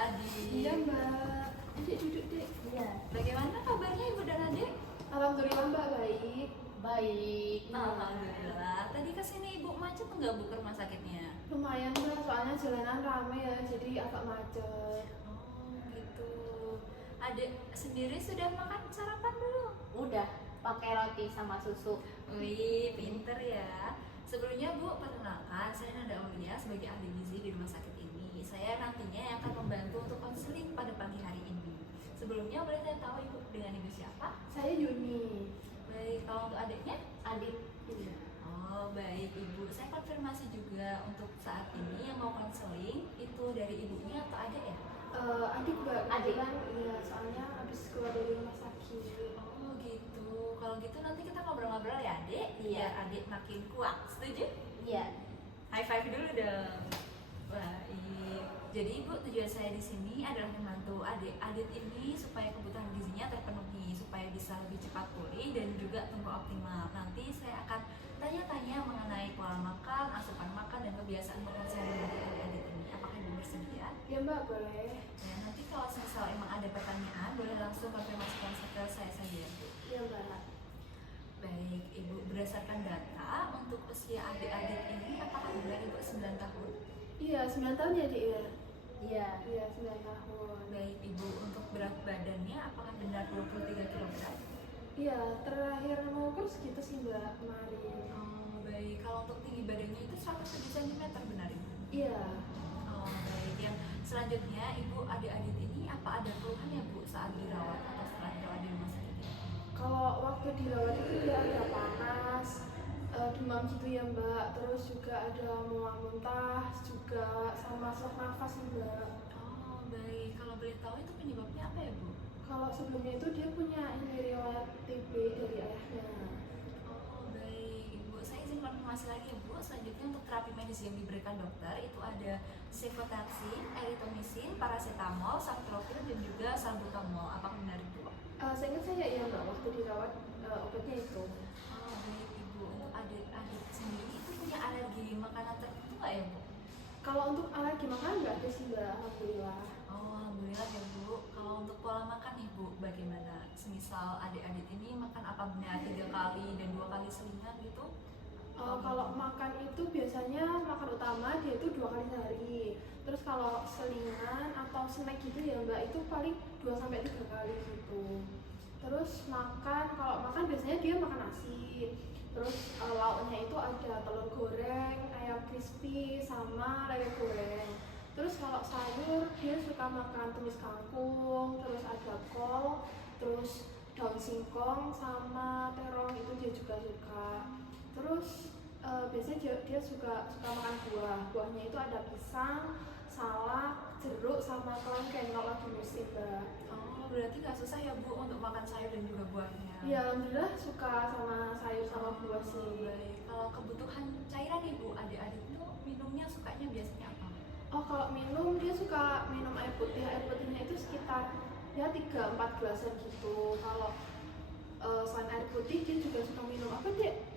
Adi. Iya Mbak. Adik duduk dek. Iya. Bagaimana kabarnya Ibu dan Adik? Alhamdulillah Mbak baik. Baik. Alhamdulillah. Tadi kesini Ibu macet nggak Bu ke rumah sakitnya? Lumayan Mbak, soalnya jalanan rame ya, jadi agak macet. Oh gitu. Adik sendiri sudah makan sarapan belum? Udah pakai roti sama susu. Wih, pinter ya. Sebelumnya Bu, perkenalkan saya Nanda Aulia sebagai ahli gizi di rumah sakit ini. Saya nantinya yang akan membantu untuk konseling pada pagi hari ini. Sebelumnya boleh saya tahu Ibu dengan Ibu siapa? Saya Yuni. Baik, kalau untuk adiknya? Adik. Iya. Oh baik Ibu, saya konfirmasi juga untuk saat ini yang mau konseling itu dari ibunya atau adik ya? Adik Mbak. Adik. Kebetulan, iya, soalnya habis keluar dari rumah sakit. Oh gitu, kalau gitu nanti kita ngobrol-ngobrol ya adik, Iya. biar adik makin kuat, setuju? Iya. High five dulu dong. Baik. Jadi Ibu, tujuan saya di sini adalah membantu adik-adik ini supaya kebutuhan gizinya terpenuhi, supaya bisa lebih cepat pulih dan juga tumbuh optimal. Nanti saya akan tanya-tanya mengenai pola makan, asupan makan, dan kebiasaan makan sehari-hari adik-adik ini. Apakah Ibu bersedia? Ya Mbak boleh. Ya, nanti kalau misal emang ada pertanyaan, boleh langsung konfirmasikan ke saya saja ya Bu. Iya Mbak. Baik, Ibu, berdasarkan data untuk usia adik-adik ini, apakah benar Ibu 9 tahun? Iya 9 tahun ya Dik ya. Iya. Iya 9 tahun. Baik Ibu, untuk berat badannya apakah benar 23 kg? Iya terakhir mengukur segitu sih Mbak kemarin. Oh baik, kalau untuk tinggi badannya itu 107 cm benar Ibu? Iya. Oh baik, yang selanjutnya Ibu adik-adik ini apa ada keluhan ya Bu saat dirawat atau setelah dirawat di rumah sakit ini? Kalau waktu dirawat itu dia ada panas, demam gitu ya Mbak, terus juga ada mual muntah juga sama sesak nafas sih Mbak. Oh baik, kalau boleh tahu itu penyebabnya apa ya Bu? Kalau sebelumnya itu dia punya ini riwayat TB dari ayahnya. Oh baik Ibu, saya izin konfirmasi lagi ya Bu. Selanjutnya untuk terapi medis yang diberikan dokter itu ada cefotaxime, erythromycin, paracetamol, salbutamol, dan juga salbutamol. Apakah benar itu? Seingat saya ya Mbak, waktu dirawat obatnya itu. Oh baik Ibu, untuk adik-adik sendiri itu punya alergi makanan tertentu nggak ya Bu? Kalau untuk alergi makanan nggak ada sih Mbak, alhamdulillah. Oh alhamdulillah ya Bu. Kalau untuk pola makan nih Bu, bagaimana? Semisal adik-adik ini makan apa benar 3 kali dan 2 kali selingan gitu? Kalau makan itu biasanya makan utama dia itu 2 kali sehari. Terus kalau selingan atau snack gitu ya Mbak, itu paling 2 sampai 3 kali gitu. Terus kalau makan biasanya dia makan nasi. Terus lauknya itu ada telur goreng, ayam crispy, sama lele goreng. Terus kalau sayur dia suka makan tumis kangkung, terus ada kol, terus daun singkong sama terong itu dia juga suka. Terus biasanya dia suka makan buahnya itu ada pisang, salak, jeruk, sama kelengkeng kalau lagi musim Mbak. Oh berarti nggak susah ya Bu untuk makan sayur dan juga buahnya? Ya alhamdulillah suka sama sayur sama buah Oh, sih. baik. Kalau kebutuhan cairan nih Bu, adik-adik itu minumnya sukanya biasanya apa? Oh kalau minum dia suka minum air putih. Air putihnya itu sekitar ya 3-4 gelasan gitu. Kalau selain air putih dia juga suka minum apa dek?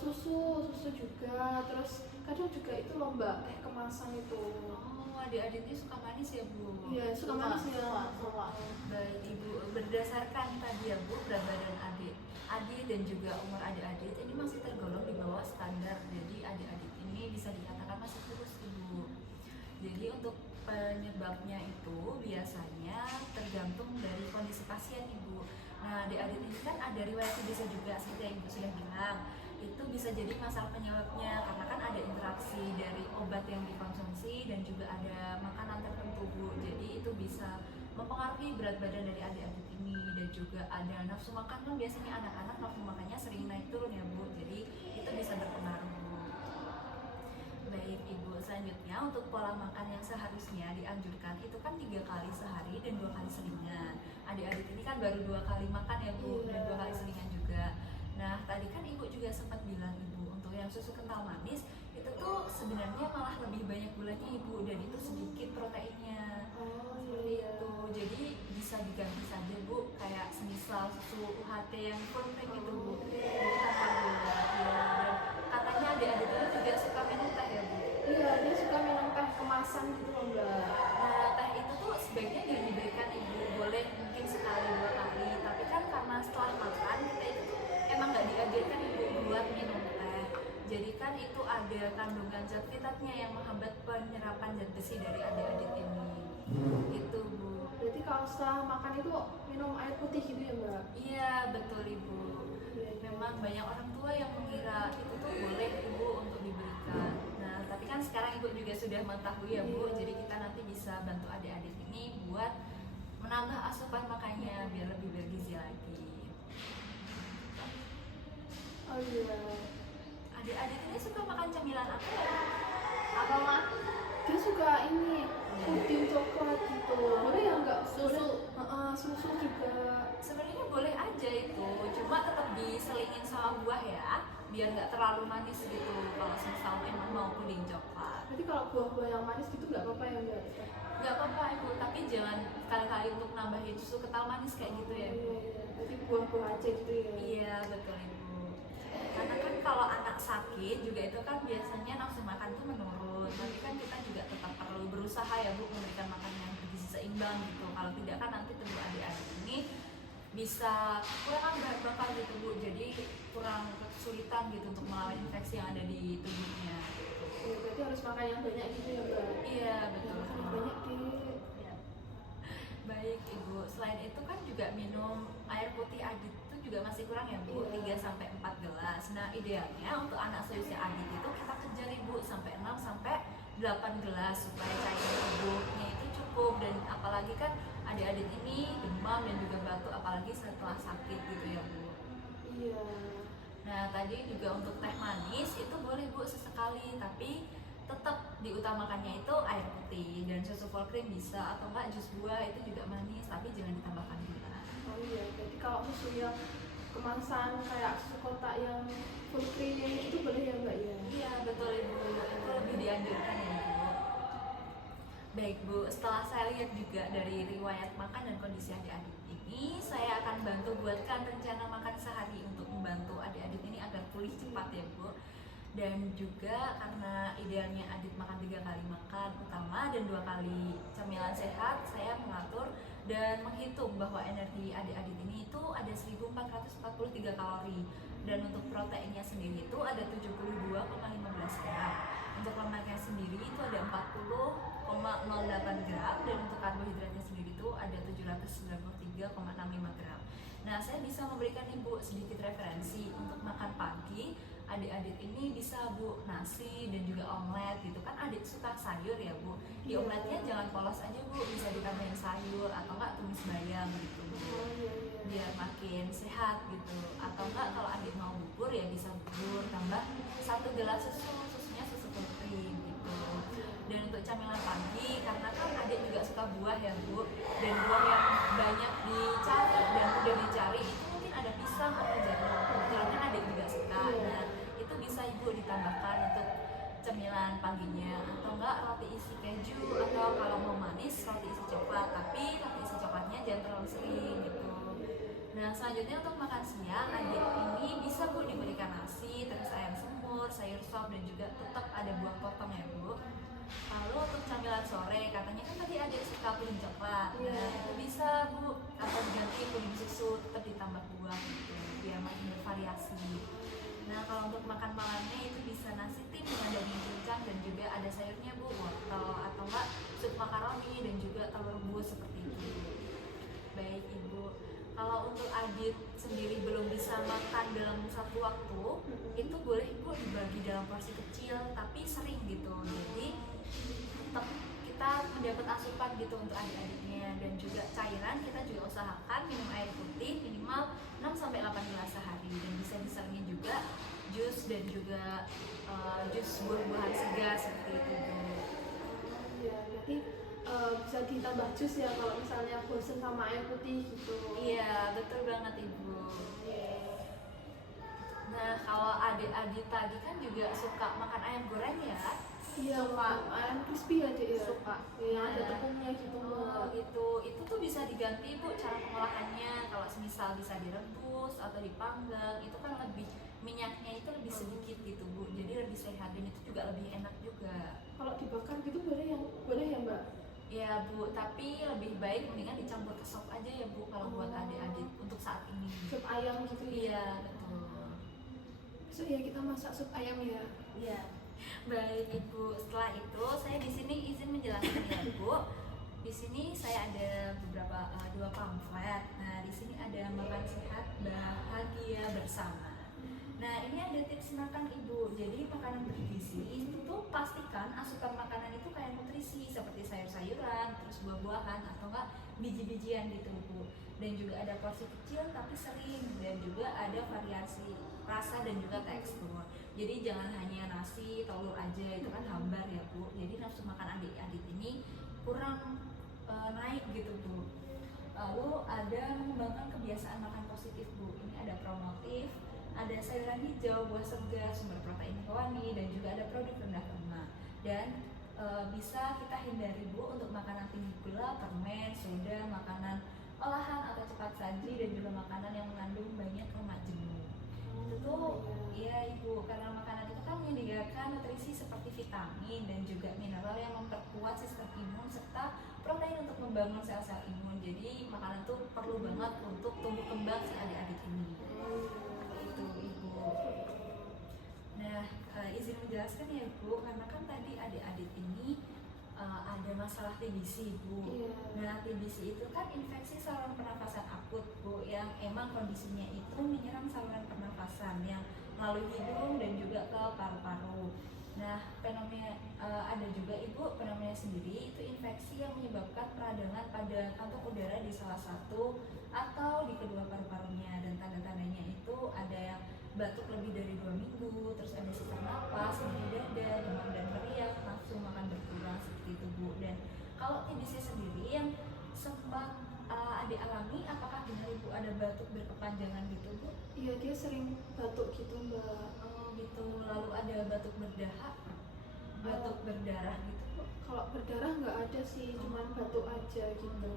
Susu juga. Terus kadang juga itu lomba teh kemasan itu. Oh, adik-adiknya suka manis ya Bu? Iya suka manis ya. Baik Ibu, berdasarkan tadi ya Bu, berat badan adik dan juga umur adik-adik ini masih tergolong di bawah standar. Jadi adik-adik ini bisa dikatakan masih kurus Ibu. Jadi untuk penyebabnya itu biasanya tergantung dari kondisi pasien Ibu. Nah adik-adik ini kan ada riwayat TBC juga seperti yang Ibu sudah bilang. Itu bisa jadi masalah penyebabnya karena kan ada interaksi dari obat yang dikonsumsi dan juga ada makanan tertentu Bu. Jadi itu bisa mempengaruhi berat badan dari adik-adik ini dan juga ada nafsu makan kan biasanya anak-anak nafsu makannya sering naik turun ya Bu. Jadi itu bisa berpengaruh Bu. Baik Ibu, selanjutnya untuk pola makan yang seharusnya dianjurkan itu kan 3 kali sehari dan 2 kali selingan. Adik-adik ini kan baru 2 kali makan ya Bu, dan 2 kali selingan juga. Nah tadi kan Ibu juga sempat bilang Ibu untuk yang susu kental manis itu tuh sebenarnya malah lebih banyak gulanya Ibu dan itu sedikit proteinnya. Oh Seperti iya. itu, jadi bisa diganti saja Bu, kayak semisal susu UHT yang full cream itu Bu, jadi tanpa gula ya. Dan katanya adik-adik itu juga suka minum teh ya Bu. Iya dia suka minum teh kemasan gitu loh Mbak. Nah teh itu ada kandungan zat fitratnya yang menghambat penyerapan zat besi dari adik-adik ini. Gitu Bu. Berarti kalau setelah makan itu minum air putih gitu ya Mbak? Iya betul Ibu. Iya, iya. Memang banyak orang tua yang mengira itu tuh boleh Ibu untuk diberikan. Nah tapi kan sekarang Ibu juga sudah mengetahui ya Bu. Iya. Jadi kita nanti bisa bantu adik-adik ini buat menambah asupan makannya biar lebih bergizi lagi. Oh iya. Adik-adik ini suka makan camilan apa ya? Apa mah? Dia suka ini puding coklat gitu. Boleh ya enggak? Susu. Susu juga. Sebenarnya boleh aja itu, cuma tetap diselingin sama buah ya, biar nggak terlalu manis gitu. Kalau misal emang mau puding coklat, Berarti kalau buah-buah yang manis gitu nggak apa-apa ya Mbak? nggak apa-apa Ibu, tapi jangan kali-kali untuk nambahin susu kental manis kayak gitu ya Bu. Iya, iya. Berarti buah-buah aja gitu ya. Iya betul Ibu. Karena kan kalau anak sakit juga itu kan biasanya nafsu makan tuh menurun, tapi kan kita juga tetap perlu berusaha ya Bu memberikan makanan yang bergizi seimbang gitu. Kalau tidak kan nanti tubuh adik-adik ini bisa kekurangan bahan bakar gitu Bu, jadi kurang kesulitan gitu untuk melawan infeksi yang ada di tubuhnya gitu. Iya, berarti harus makan yang banyak gitu ya Mbak? Iya Ya, betul. makan yang banyak deh. Ya. Baik Ibu, selain itu kan juga minum air putih Adit itu juga masih kurang ya Bu, Iya. 3-4 gelas. Nah idealnya untuk anak seusia Adit itu kita kejar Ibu sampai 6-8 gelas supaya cairan tubuhnya itu cukup. Dan apalagi kan adik-adik ini demam dan juga batuk apalagi setelah sakit gitu ya Bu. Iya. Nah tadi juga untuk teh manis itu boleh Bu sesekali, tapi tetap diutamakannya itu air putih dan susu full cream bisa, atau enggak jus buah itu juga manis tapi jangan ditambahkan gula. Oh iya, jadi kalau susu yang kemasan kayak susu kotak yang full cream itu boleh ya Mbak ya? Iya betul Ibu, itu lebih dianjurkan ya Bu. Baik Bu, setelah saya lihat juga dari riwayat makan dan kondisi adik-adik ini, saya akan bantu buatkan rencana makan sehari untuk membantu adik-adik ini agar pulih cepat ya Bu. Dan juga karena idealnya Adit makan 3 kali makan utama dan 2 kali camilan sehat, saya mengatur dan menghitung bahwa energi adik-adik ini itu ada 1443 kalori, dan untuk proteinnya sendiri itu ada 72,15 gram, untuk lemaknya sendiri itu ada 40,08 gram, dan untuk karbohidratnya sendiri itu ada 793,65 gram. Nah, saya bisa memberikan Ibu sedikit referensi untuk makan pagi. Adik-adik ini bisa Bu nasi dan juga omelet gitu kan, adik suka sayur ya Bu. Di Iya. omeletnya jangan polos aja Bu, bisa ditambahin sayur atau enggak tumis bayam gitu Bu, Oh iya, iya. biar makin sehat gitu. Atau enggak kalau adik mau bubur ya bisa bubur tambah 1 gelas susu, susunya susu full cream gitu. Dan untuk camilan pagi, karena kan adik juga suka buah ya Bu, dan buah yang banyak dicari dan mudah dicari itu mungkin ada pisang atau jagung, kebetulan kan adik juga suka. Iya. Nah itu bisa Ibu ditambahkan untuk cemilan paginya, atau enggak roti isi keju, atau kalau mau manis roti isi coklat, tapi roti isi coklatnya jangan terlalu sering gitu. Nah selanjutnya untuk makan siang, adik ini bisa Bu diberikan nasi, terus ayam semur, sayur sop, dan juga tetap ada buah potong ya Bu. Lalu untuk camilan sore, katanya kan tadi adik suka puding coklat. Iya. Nah itu bisa Bu, atau diganti puding susu, tetap ditambah buah gitu, biar makin bervariasi. Nah kalau untuk makan malamnya itu bisa nasi tim dengan daging cincang dan juga ada sayurnya Bu, wortel atau enggak sup makaroni dan juga telur rebus seperti itu. Baik Ibu, kalau untuk Adit sendiri belum bisa makan dalam satu waktu, itu boleh Ibu dibagi dalam porsi kecil tapi sering gitu. Jadi tetap kita mendapat asupan gitu untuk adik-adiknya. Dan juga cairan kita juga usahakan minum air putih minimal 6-8 gelas sehari, dan bisa diserangin juga jus dan juga jus buah-buahan segar seperti itu Bu. Iya, berarti bisa ditambah jus ya kalau misalnya bosen sama air putih gitu. Iya betul banget Ibu. Nah kalau adik-adik tadi kan juga suka makan ayam goreng ya. Iya, Suka. ayam crispy ya Dek ya? Suka. Iya, ada Nah. tepungnya gitu Oh Mbak. gitu, itu tuh bisa diganti Bu cara pengolahannya. Kalau semisal bisa direbus atau dipanggang, itu kan lebih minyaknya itu lebih sedikit gitu Bu, jadi lebih sehat dan itu juga lebih enak juga. Kalau dibakar gitu boleh ya Mbak? Ya Bu, tapi lebih baik mendingan dicampur ke sop aja ya Bu kalau buat adik-adik untuk saat ini. Sup ayam gitu ya? Iya betul. Besok ya kita masak sup ayam ya? Iya. Baik Ibu, setelah itu saya di sini izin menjelaskan ya Bu. Di sini saya ada beberapa dua pamflet. Nah, di sini ada makan sehat bahagia bersama. Nah, ini ada tips makan Ibu. Jadi makanan bergizi itu tuh pastikan asupan makanan itu kayak nutrisi seperti sayur-sayuran, terus buah-buahan atau enggak biji-bijian gitu Bu. Dan juga ada porsi kecil tapi sering, dan juga ada variasi rasa dan juga tekstur. Jadi jangan hanya nasi, telur aja, itu kan hambar ya Bu. Jadi nafsu makan adik-adik ini kurang naik gitu Bu. Lalu ada mengembangkan kebiasaan makan positif Bu. Ini ada promotif, ada sayuran hijau, buah segar, sumber protein hewani, dan juga ada produk rendah lemak. Dan bisa kita hindari Bu untuk makanan tinggi gula, permen, soda, makanan olahan atau cepat saji, dan juga makanan yang mengandung banyak lemak jenuh. Itu tuh iya Ibu, karena makanan itu kan menyediakan nutrisi seperti vitamin dan juga mineral yang memperkuat sistem imun serta protein untuk membangun sel-sel imun. Jadi makanan itu perlu banget untuk tumbuh kembang si adik-adik ini. Itu Ibu. Nah, izin menjelaskan ya Bu, karena kan tadi adik-adik ini ada masalah TBC Bu. Nah, TBC itu kan infeksi saluran pernafasan akut Bu, yang emang kondisinya itu menyerang saluran pernafasan yang melalui hidung dan juga ke paru-paru. Nah, fenomena ada juga Ibu, fenomena sendiri itu infeksi yang menyebabkan peradangan pada kantong udara di salah satu atau di kedua paru-parunya, dan tanda-tandanya itu ada yang batuk lebih dari 2 minggu, terus ada sesak napas, nyeri dada, demam dan meriang, nafsu makan berkurang seperti itu Bu. Dan kalau TBC sendiri yang sempat adik alami, apakah benar Ibu ada batuk berkepanjangan gitu Bu? Iya, dia sering batuk gitu Mbak. Oh gitu, lalu ada batuk berdahak, batuk berdarah gitu Bu? Kalau berdarah nggak ada sih, cuman batuk aja gitu.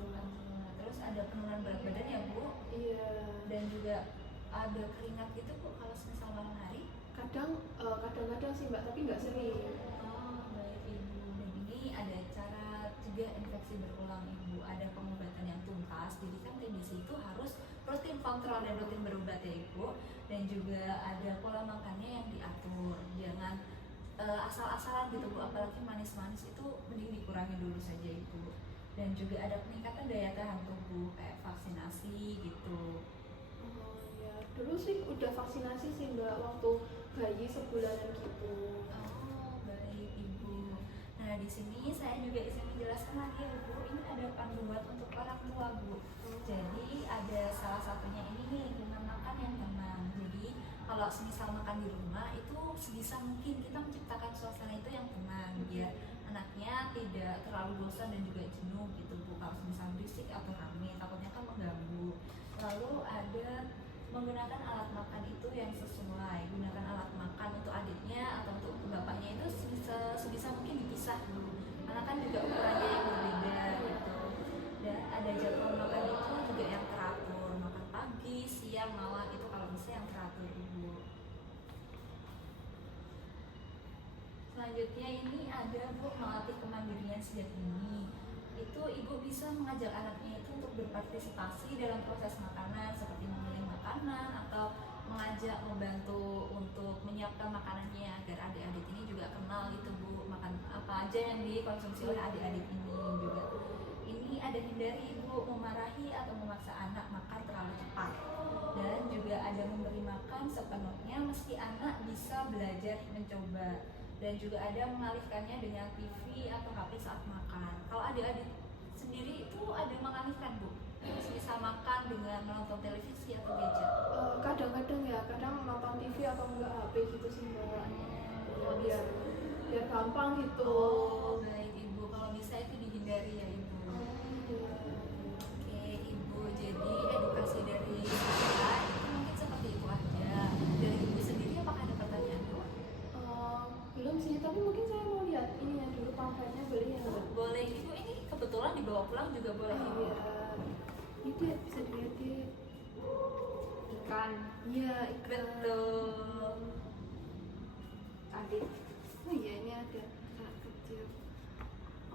Terus ada penurunan berat badan ya Bu? Iya. Dan juga ada keringat gitu Bu kalau semisal malam hari? Kadang-kadang sih Mbak, tapi nggak sering. Oh baik Ibu. Dan ini ada cara cegah infeksi berulang Ibu. Ada pengobatan yang tuntas. Jadi kan TBC itu harus rutin kontrol dan rutin berobat ya Ibu. Dan juga ada pola makannya yang diatur. Jangan asal-asalan gitu Bu. Apalagi manis-manis itu mending dikurangi dulu saja Ibu. Dan juga ada peningkatan daya tahan tubuh kayak vaksinasi gitu. Dulu sih udah vaksinasi sih Mbak, waktu bayi sebulanan gitu. Oh baik Ibu. Nah di sini saya juga izin menjelaskan lagi ya Bu. Ini ada panduan untuk orang tua Bu. Jadi ada salah satunya ini nih, dengan makan yang tenang. Jadi kalau semisal makan di rumah itu sebisa mungkin kita menciptakan suasana itu yang tenang biar anaknya tidak terlalu bosan dan juga jenuh gitu Bu. Kalau semisal berisik atau rame takutnya kan mengganggu. Lalu ada menggunakan alat makan itu yang sesuai. Gunakan alat makan untuk adiknya atau untuk bapaknya itu sebisa mungkin dipisah dulu, karena kan juga ukurannya yang berbeda gitu. Dan ada jadwal makan itu juga yang teratur, makan pagi, siang, malam itu kalau bisa yang teratur Ibu. Selanjutnya ini ada Bu, melatih kemandirian sejak dini. Itu Ibu bisa mengajak anaknya itu untuk berpartisipasi dalam proses makanan seperti memilih makanan atau mengajak membantu untuk menyiapkan makanannya agar adik-adik ini juga kenal gitu Bu, makan apa aja yang dikonsumsi oleh adik-adik ini juga. Ini ada hindari Ibu memarahi atau memaksa anak makan terlalu cepat, dan juga ada memberi makan sepenuhnya meski anak bisa belajar mencoba, dan juga ada mengalihkannya dengan TV atau HP saat makan. Kalau adik-adik sendiri itu ada mengalihkan Bu, bisa makan dengan menonton televisi atau gadget? Kadang-kadang ya, kadang nonton TV atau enggak HP gitu sih Mbak. Biar gampang gitu. Oh baik Ibu, kalau bisa itu dihindari ya Ibu. Oke Ibu, jadi edukasi dari saya itu mungkin seperti itu aja. Dari Ibu sendiri apakah ada pertanyaan Bu? Belum sih, tapi mungkin saya mau lihat ini ya dulu, pamfletnya boleh ya Mbak? Boleh Ibu, ini kebetulan dibawa pulang juga boleh Ibu. Ini dia bisa dilihat di Ikan. Iya, ikan. Betul. Tadi. Oh iya, ini ada anak kecil.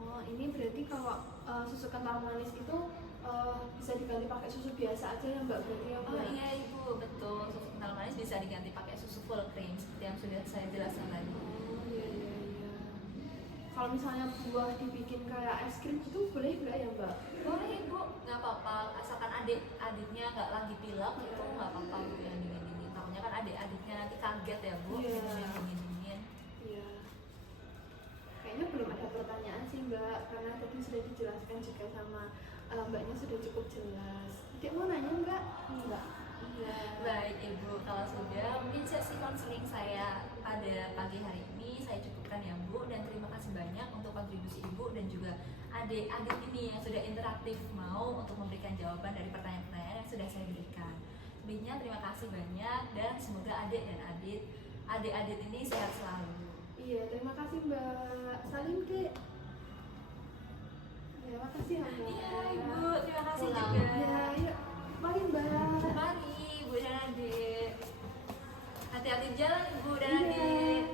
Oh, ini berarti kalau susu kental manis itu bisa diganti pakai susu biasa aja ya Mbak, berarti ya Mbak? Oh iya Ibu, betul. Susu kental manis bisa diganti pakai susu full cream seperti yang sudah saya jelaskan tadi. Oh iya. Kalau misalnya buah dibikin kayak es krim itu boleh nggak ya mbak? Boleh bu, nggak apa-apa, asalkan adiknya nggak lagi pilek itu nggak apa-apa bu, yang dingin-dingin. Takutnya kan adiknya nanti kaget ya bu, Iya. minum yang dingin-dingin. Iya. Kayaknya belum ada pertanyaan sih mbak, karena tadi sudah dijelaskan juga sama mbaknya sudah cukup jelas. Adik mau nanya mbak? Enggak. Iya. Baik ibu, kalau sudah mungkin sesi konseling saya pada pagi hari ini saya cukupkan ya bu, dan terima kasih banyak untuk kontribusi ibu dan juga adik-adik ini yang sudah interaktif mau untuk memberikan jawaban dari pertanyaan-pertanyaan yang sudah saya berikan. Sebelumnya terima kasih banyak dan semoga adik dan adik ini sehat selalu. Iya, terima kasih mbak. Salim dek. Ya, makasih ya mbak. Iya ibu, terima kasih Pulang. juga. Ya, yuk. Mari mbak. Mari ibu dan adik. Hati-hati di jalan ibu dan Iya. adik.